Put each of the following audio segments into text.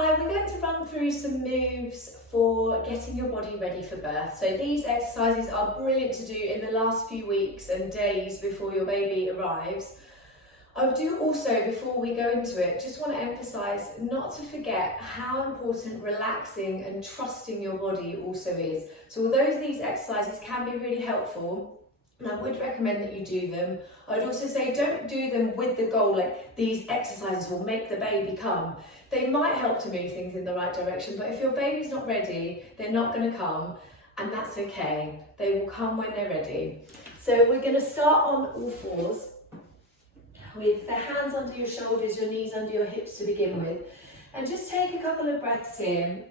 Hi, we're going to run through some moves for getting your body ready for birth. So these exercises are brilliant to do in the last few weeks and days before your baby arrives. I do also, before we go into it, just want to emphasise not to forget how important relaxing and trusting your body also is. So although these exercises can be really helpful, and I would recommend that you do them, I'd also say don't do them with the goal like these exercises will make the baby come. They might help to move things in the right direction, but if your baby's not ready, they're not going to come, and that's okay. They will come when they're ready. So we're going to start on all fours with the hands under your shoulders, your knees under your hips to begin with. And just take a couple of breaths in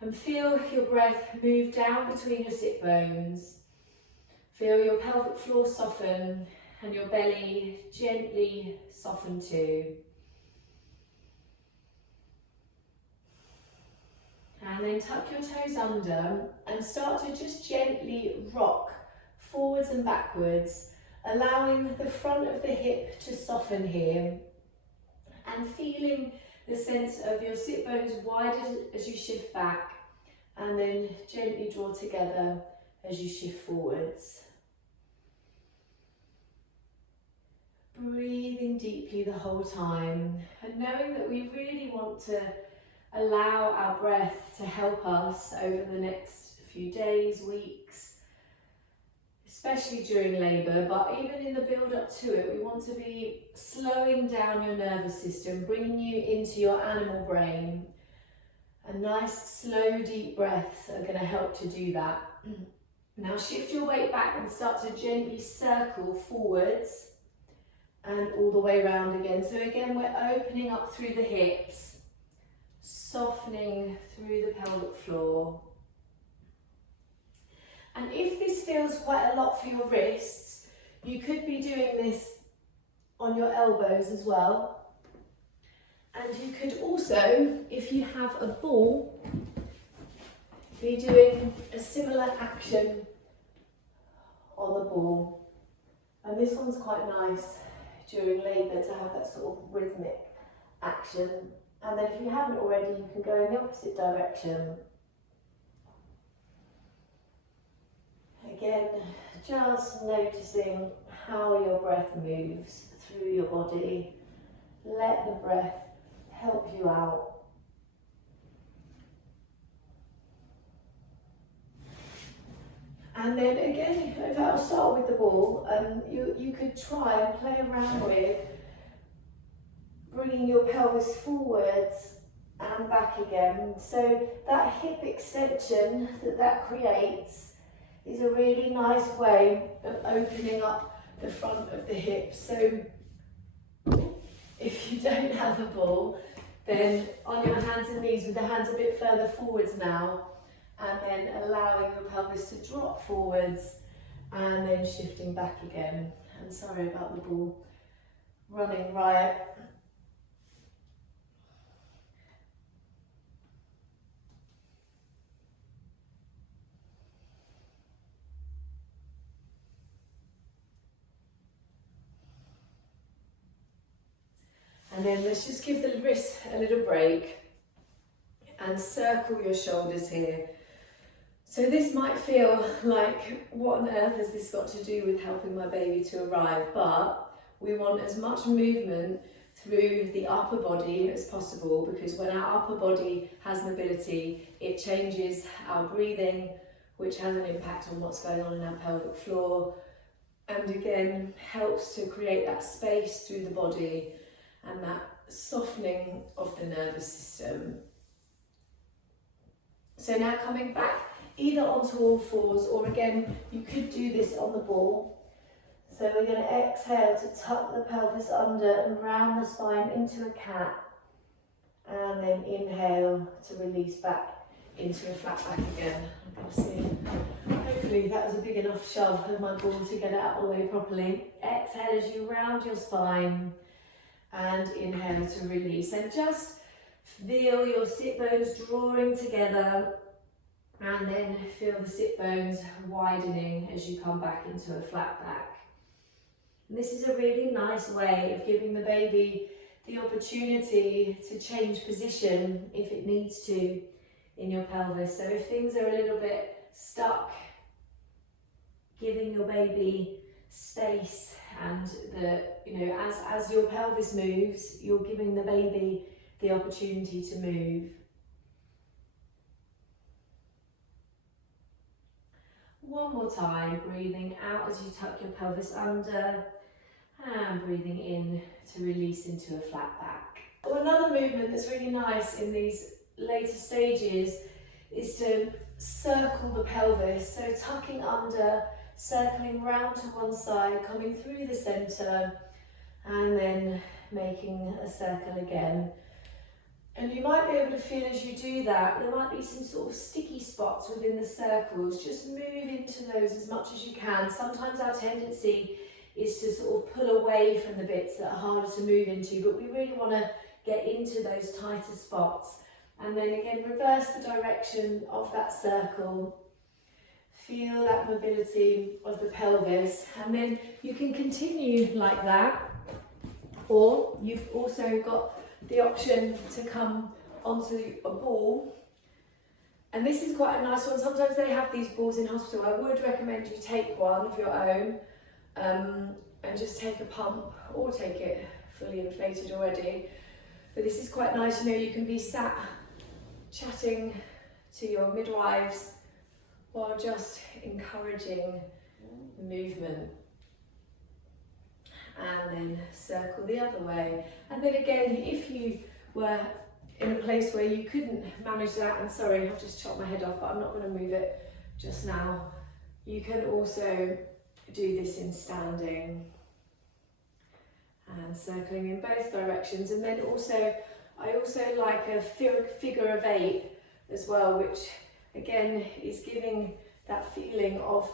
and feel your breath move down between your sit bones. Feel your pelvic floor soften and your belly gently soften too. And then tuck your toes under and start to just gently rock forwards and backwards, allowing the front of the hip to soften here and feeling the sense of your sit bones widen as you shift back and then gently draw together as you shift forwards. Breathing deeply the whole time and knowing that we really want to allow our breath to help us over the next few days, weeks, especially during labour, but even in the build up to it, we want to be slowing down your nervous system, bringing you into your animal brain. And nice, slow, deep breaths are going to help to do that. Now shift your weight back and start to gently circle forwards and all the way around again. So again, we're opening up through the hips, softening through the pelvic floor. And if this feels quite a lot for your wrists, you could be doing this on your elbows as well. And you could also, if you have a ball, be doing a similar action on the ball. And this one's quite nice during labour to have that sort of rhythmic action. And then if you haven't already, you can go in the opposite direction. Again, just noticing how your breath moves through your body. Let the breath help you out. And then again, if I'll start with the ball, you could try and play around with bringing your pelvis forwards and back again. So that hip extension that creates is a really nice way of opening up the front of the hips. So if you don't have a ball, then on your hands and knees with the hands a bit further forwards now, and then allowing your pelvis to drop forwards and then shifting back again. And sorry about the ball running riot. And then let's just give the wrists a little break and circle your shoulders here. So this might feel like, what on earth has this got to do with helping my baby to arrive? But we want as much movement through the upper body as possible, because when our upper body has mobility, it changes our breathing, which has an impact on what's going on in our pelvic floor. And again, helps to create that space through the body and that softening of the nervous system. So now coming back either onto all fours, or again, you could do this on the ball. So we're going to exhale to tuck the pelvis under and round the spine into a cat. And then inhale to release back into a flat back again. I'm going to see. Hopefully that was a big enough shove of my ball to get it out of the way properly. Exhale as you round your spine. And inhale to release, and just feel your sit bones drawing together, and then feel the sit bones widening as you come back into a flat back. And this is a really nice way of giving the baby the opportunity to change position if it needs to in your pelvis. So if things are a little bit stuck, giving your baby space, and as your pelvis moves, you're giving the baby the opportunity to move. One more time, breathing out as you tuck your pelvis under, and breathing in to release into a flat back. Well, another movement that's really nice in these later stages is to circle the pelvis. So tucking under, circling round to one side, coming through the centre, and then making a circle again. And you might be able to feel as you do that, there might be some sort of sticky spots within the circles. Just move into those as much as you can. Sometimes our tendency is to sort of pull away from the bits that are harder to move into, but we really want to get into those tighter spots. And then again, reverse the direction of that circle. Feel that mobility of the pelvis, and then you can continue like that, or you've also got the option to come onto a ball. And this is quite a nice one. Sometimes they have these balls in hospital. I would recommend you take one of your own and just take a pump, or take it fully inflated already. But this is quite nice, you can be sat chatting to your midwives while just encouraging movement. And then circle the other way. And then again, if you were in a place where you couldn't manage that, and sorry, I've just chopped my head off, but I'm not going to move it just now. You can also do this in standing and circling in both directions. And then also, I also like a figure of 8 as well, which again is giving that feeling of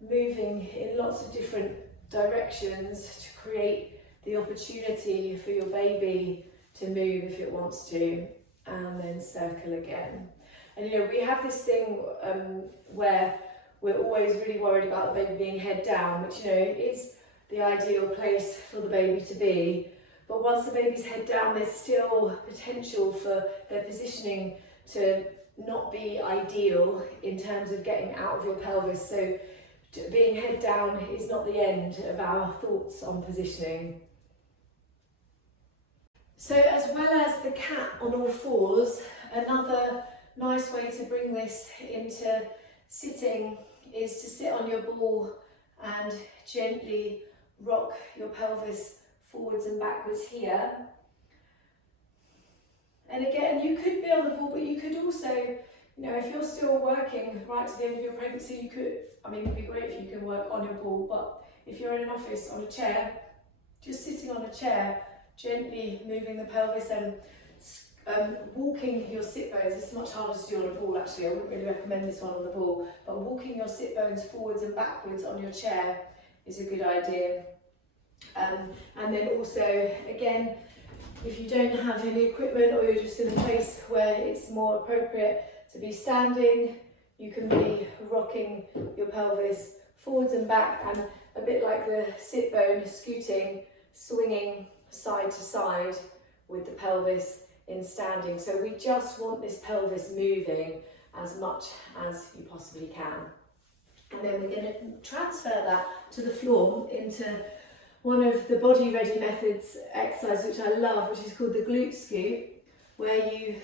moving in lots of different directions to create the opportunity for your baby to move if it wants to, and then circle again. And we have this thing where we're always really worried about the baby being head down, which is the ideal place for the baby to be. But once the baby's head down, there's still potential for their positioning to not be ideal in terms of getting out of your pelvis. So being head down is not the end of our thoughts on positioning. So as well as the cat on all fours, another nice way to bring this into sitting is to sit on your ball and gently rock your pelvis forwards and backwards here. And again, you could be on the ball, but you could also, if you're still working right to the end of your pregnancy, you could, it'd be great if you can work on your ball, but if you're in an office on a chair, just sitting on a chair, gently moving the pelvis and walking your sit bones. It's much harder to do on a ball actually, I wouldn't really recommend this one on the ball, but walking your sit bones forwards and backwards on your chair is a good idea. And then also, again, if you don't have any equipment or you're just in a place where it's more appropriate to be standing, you can be rocking your pelvis forwards and back, and a bit like the sit bone, scooting, swinging side to side with the pelvis in standing. So we just want this pelvis moving as much as you possibly can. And then we're going to transfer that to the floor into one of the body ready methods exercise, which I love, which is called the glute scoop, where you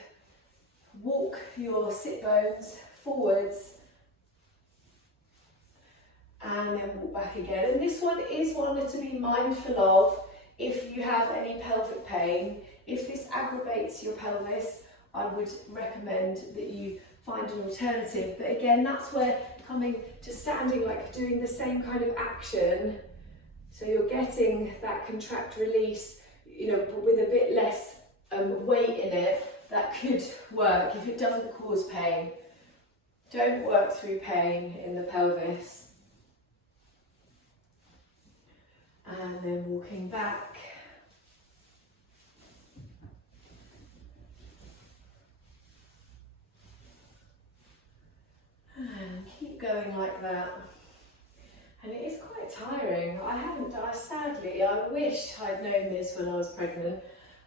walk your sit bones forwards and then walk back again. And this one is one to be mindful of if you have any pelvic pain. If this aggravates your pelvis, I would recommend that you find an alternative. But again, that's where coming to standing, like doing the same kind of action, so you're getting that contract release, but with a bit less weight in it, that could work if it doesn't cause pain. Don't work through pain in the pelvis. And then walking back. And keep going like that. And it is quite tiring. I wish I'd known this when I was pregnant.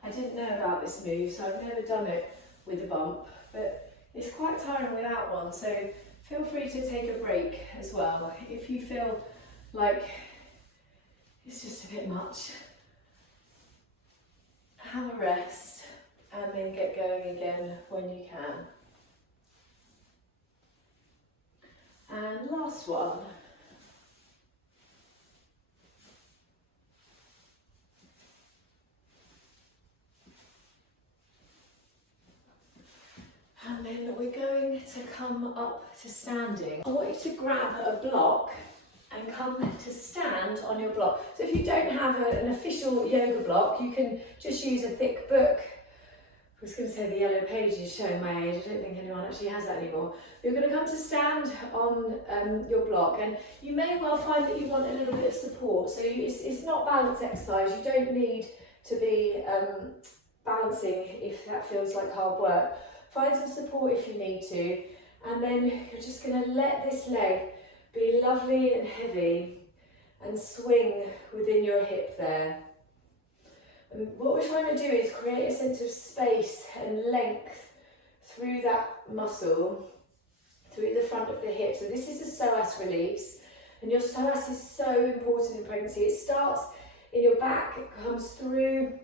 I didn't know about this move, so I've never done it with a bump, but it's quite tiring without one, so feel free to take a break as well. If you feel like it's just a bit much, have a rest and then get going again when you can. And last one. And then we're going to come up to standing. I want you to grab a block and come to stand on your block. So if you don't have an official yoga block, you can just use a thick book. I was going to say the yellow page is showing my age. I don't think anyone actually has that anymore. You're going to come to stand on your block, and you may well find that you want a little bit of support. So it's not balance exercise. You don't need to be balancing if that feels like hard work. Find some support if you need to, and then you're just going to let this leg be lovely and heavy and swing within your hip there. And what we're trying to do is create a sense of space and length through that muscle, through the front of the hip. So this is a psoas release, and your psoas is so important in pregnancy. It starts in your back, it comes through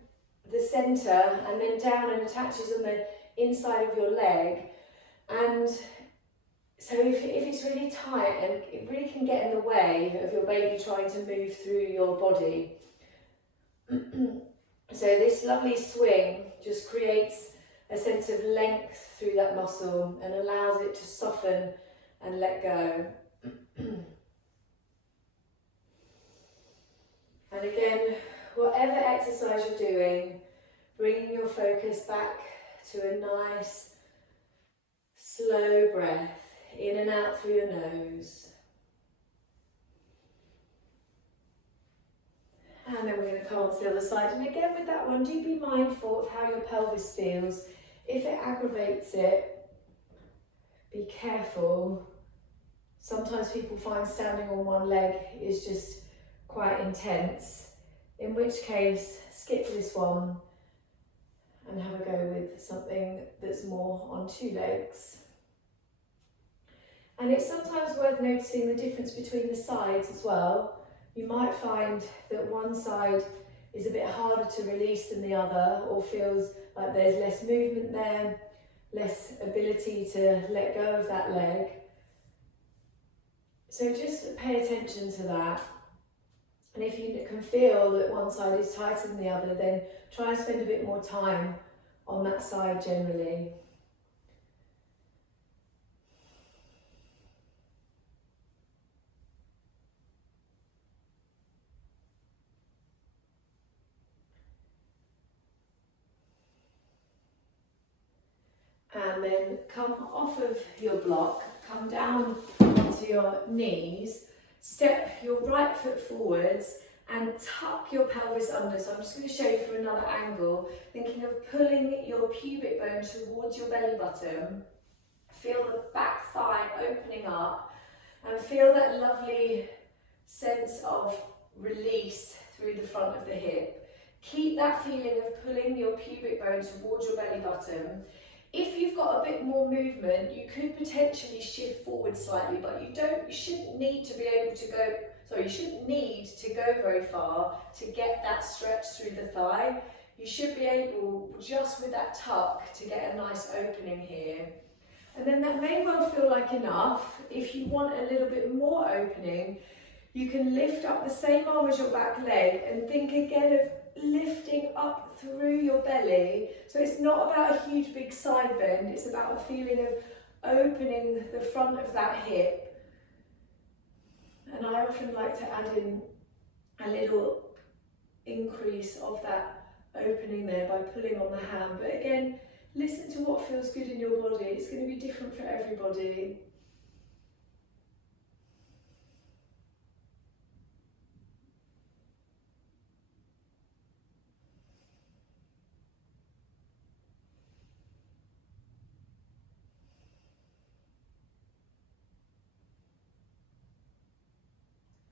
the centre and then down and attaches on the inside of your leg. And so if it's really tight, and it really can get in the way of your baby trying to move through your body. So this lovely swing just creates a sense of length through that muscle and allows it to soften and let go. And again, whatever exercise you're doing, bringing your focus back to a nice, slow breath, in and out through your nose. And then we're going to come on to the other side. And again with that one, do be mindful of how your pelvis feels. If it aggravates it, be careful. Sometimes people find standing on one leg is just quite intense, in which case skip this one and have a go with something that's more on two legs. And it's sometimes worth noticing the difference between the sides as well. You might find that one side is a bit harder to release than the other, or feels like there's less movement there, less ability to let go of that leg. So just pay attention to that. And if you can feel that one side is tighter than the other, then try and spend a bit more time on that side generally. And then come off of your block, come down onto your knees, step your right foot forwards and tuck your pelvis under. So I'm just going to show you from another angle, thinking of pulling your pubic bone towards your belly button. Feel the back thigh opening up and feel that lovely sense of release through the front of the hip. Keep that feeling of pulling your pubic bone towards your belly button. If you've got a bit more movement, you could potentially shift forward slightly, but you shouldn't need to go very far to get that stretch through the thigh. You should be able, just with that tuck, to get a nice opening here. And then that may well feel like enough. If you want a little bit more opening, you can lift up the same arm as your back leg and think again of lifting up through your belly. So it's not about a huge big side bend, it's about a feeling of opening the front of that hip. And I often like to add in a little increase of that opening there by pulling on the hand. But again, listen to what feels good in your body. It's going to be different for everybody.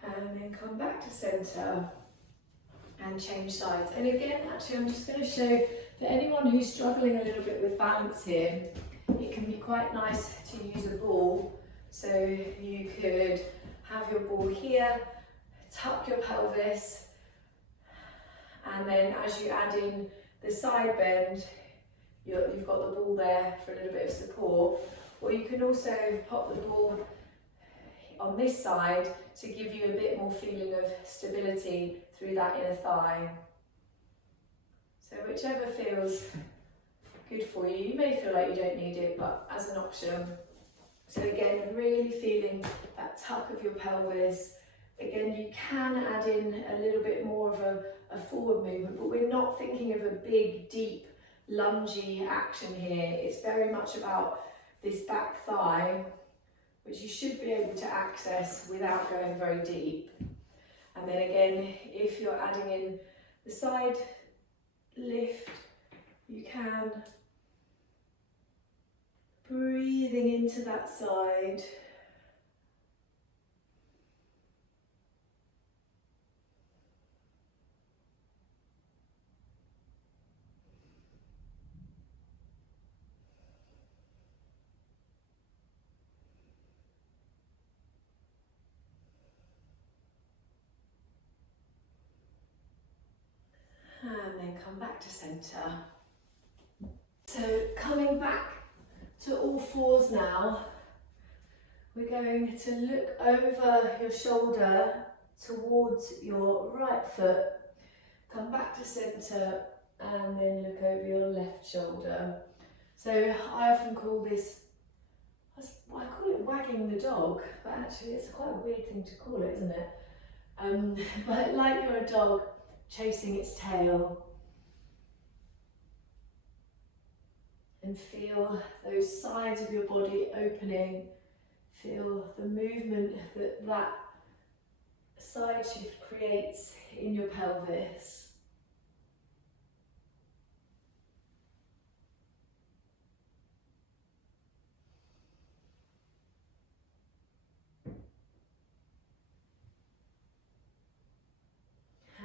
And then come back to centre. and change sides. And again, actually, I'm just going to show that anyone who's struggling a little bit with balance here, it can be quite nice to use a ball. So you could have your ball here, tuck your pelvis, and then as you add in the side bend, you've got the ball there for a little bit of support. Or you can also pop the ball on this side to give you a bit more feeling of stability through that inner thigh. So whichever feels good for you. You may feel like you don't need it, but as an option. So again, really feeling that tuck of your pelvis. Again, you can add in a little bit more of a forward movement, but we're not thinking of a big, deep, lungy action here. It's very much about this back thigh, which you should be able to access without going very deep. And then again, if you're adding in the side lift, you can. Breathing into that side. And then come back to centre. So coming back to all fours now, we're going to look over your shoulder towards your right foot, come back to centre, and then look over your left shoulder. So I often call this, I call it wagging the dog, but actually it's quite a weird thing to call it, isn't it? But like you're a dog chasing its tail. And feel those sides of your body opening. Feel the movement that side shift creates in your pelvis.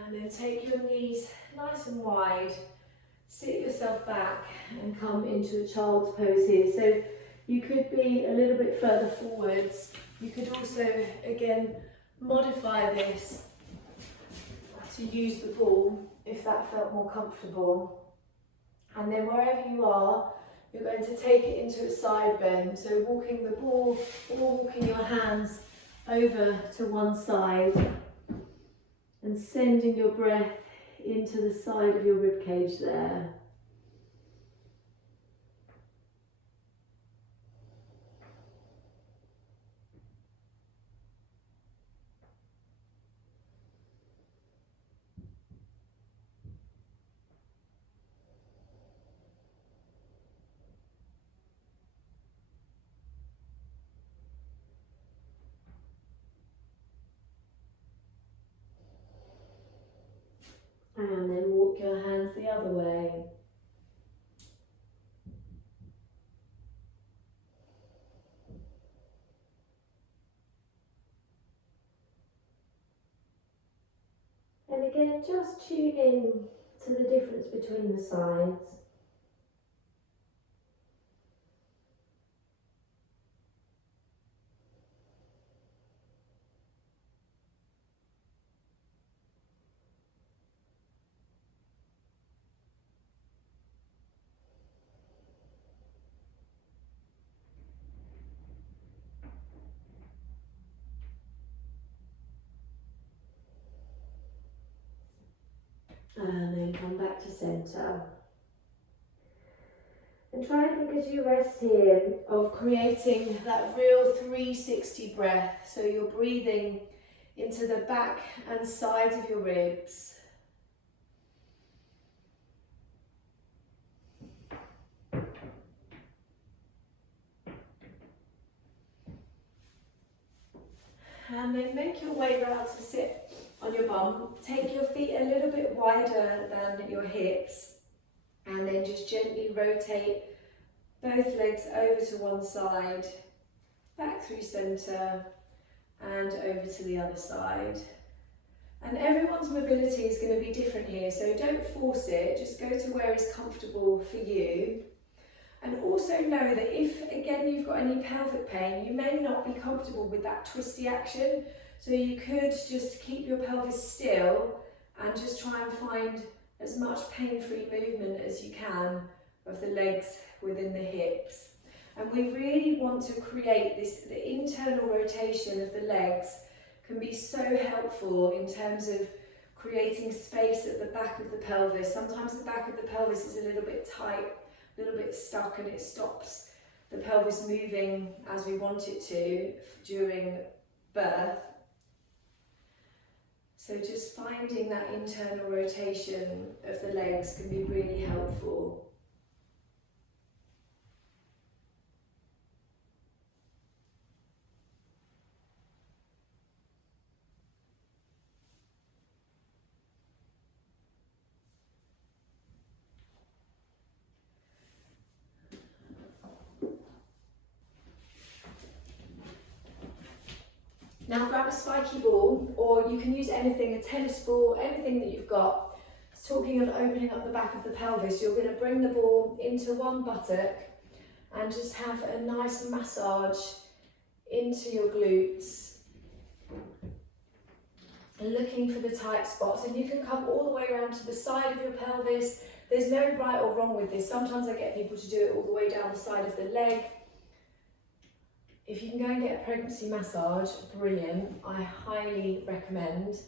And then take your knees nice and wide. Sit yourself back and come into a child's pose here. So you could be a little bit further forwards. You could also, again, modify this to use the ball if that felt more comfortable. And then wherever you are, you're going to take it into a side bend. So walking the ball or walking your hands over to one side and sending your breath into the side of your rib cage there. And then walk your hands the other way. And again, just tune in to the difference between the sides. And then come back to centre. And try and think as you rest here of creating that real 360 breath. So you're breathing into the back and sides of your ribs. And then make your way round to sit on your bum. Take your feet a little bit wider than your hips. And then just gently rotate both legs over to one side, back through centre, and over to the other side. And everyone's mobility is going to be different here, so don't force it, just go to where is comfortable for you. And also know that if, again, you've got any pelvic pain, you may not be comfortable with that twisty action, so you could just keep your pelvis still and just try and find as much pain-free movement as you can of the legs within the hips. And we really want to create this, the internal rotation of the legs can be so helpful in terms of creating space at the back of the pelvis. Sometimes the back of the pelvis is a little bit tight, a little bit stuck, and it stops the pelvis moving as we want it to during birth. So just finding that internal rotation of the legs can be really helpful. Now grab a spiky ball, or you can use anything, a tennis ball, anything that you've got. Talking of opening up the back of the pelvis, you're going to bring the ball into one buttock and just have a nice massage into your glutes. And looking for the tight spots, and you can come all the way around to the side of your pelvis. There's no right or wrong with this. Sometimes I get people to do it all the way down the side of the leg. If you can go and get a pregnancy massage, brilliant, I highly recommend,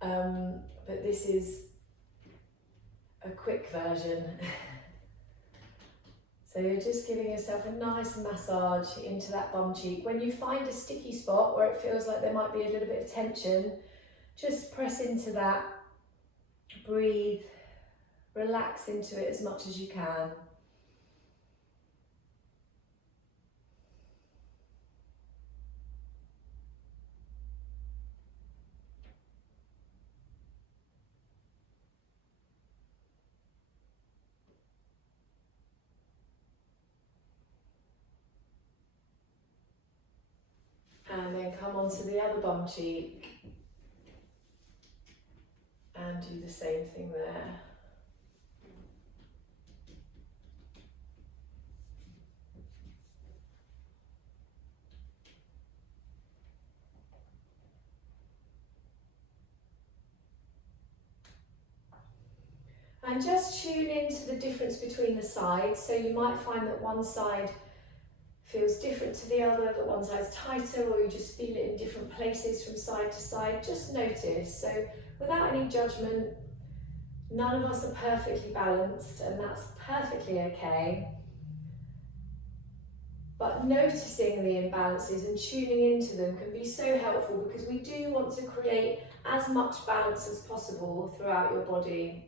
but this is a quick version. So you're just giving yourself a nice massage into that bum cheek. When you find a sticky spot where it feels like there might be a little bit of tension, just press into that, breathe, relax into it as much as you can. And then come onto the other bum cheek and do the same thing there. And just tune into the difference between the sides. So you might find that one side feels different to the other, that one side's tighter, or you just feel it in different places from side to side. Just notice. So without any judgment, none of us are perfectly balanced, and that's perfectly okay. But noticing the imbalances and tuning into them can be so helpful, because we do want to create as much balance as possible throughout your body,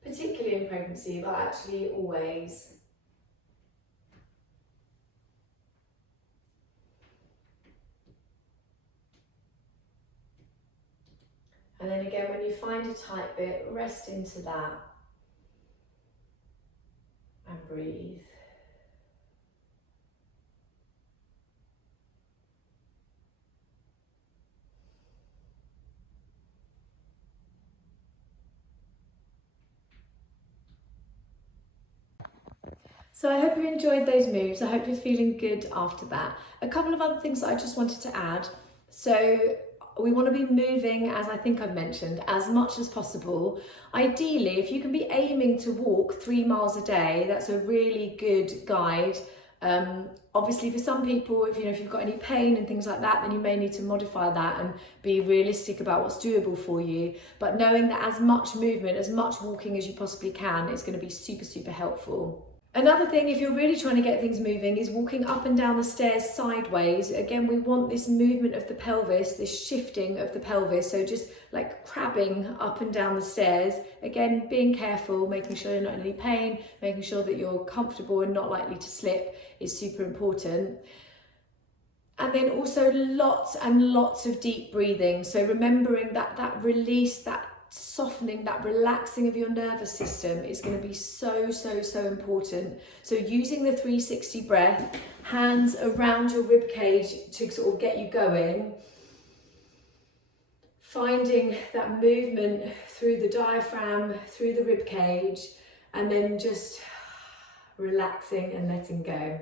particularly in pregnancy, but actually always. And then again, when you find a tight bit, rest into that and breathe. So I hope you enjoyed those moves. I hope you're feeling good after that. A couple of other things that I just wanted to add. So we want to be moving, as I think I've mentioned, as much as possible. Ideally, if you can be aiming to walk 3 miles a day, that's a really good guide. Obviously, for some people, if you've got any pain and things like that, then you may need to modify that and be realistic about what's doable for you. But knowing that as much movement, as much walking as you possibly can is going to be super, super helpful. Another thing, if you're really trying to get things moving, is walking up and down the stairs sideways. Again, we want this movement of the pelvis, this shifting of the pelvis. So just like crabbing up and down the stairs. Again, being careful, making sure you're not in any pain, making sure that you're comfortable and not likely to slip is super important. And then also lots and lots of deep breathing. So remembering that release, that softening, that relaxing of your nervous system is going to be so, so, so important. So using the 360 breath, hands around your rib cage to sort of get you going. finding that movement through the diaphragm, through the rib cage, and then just relaxing and letting go.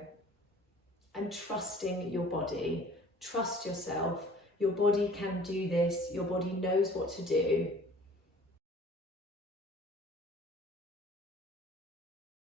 And trusting your body. Trust yourself. Your body can do this. Your body knows what to do.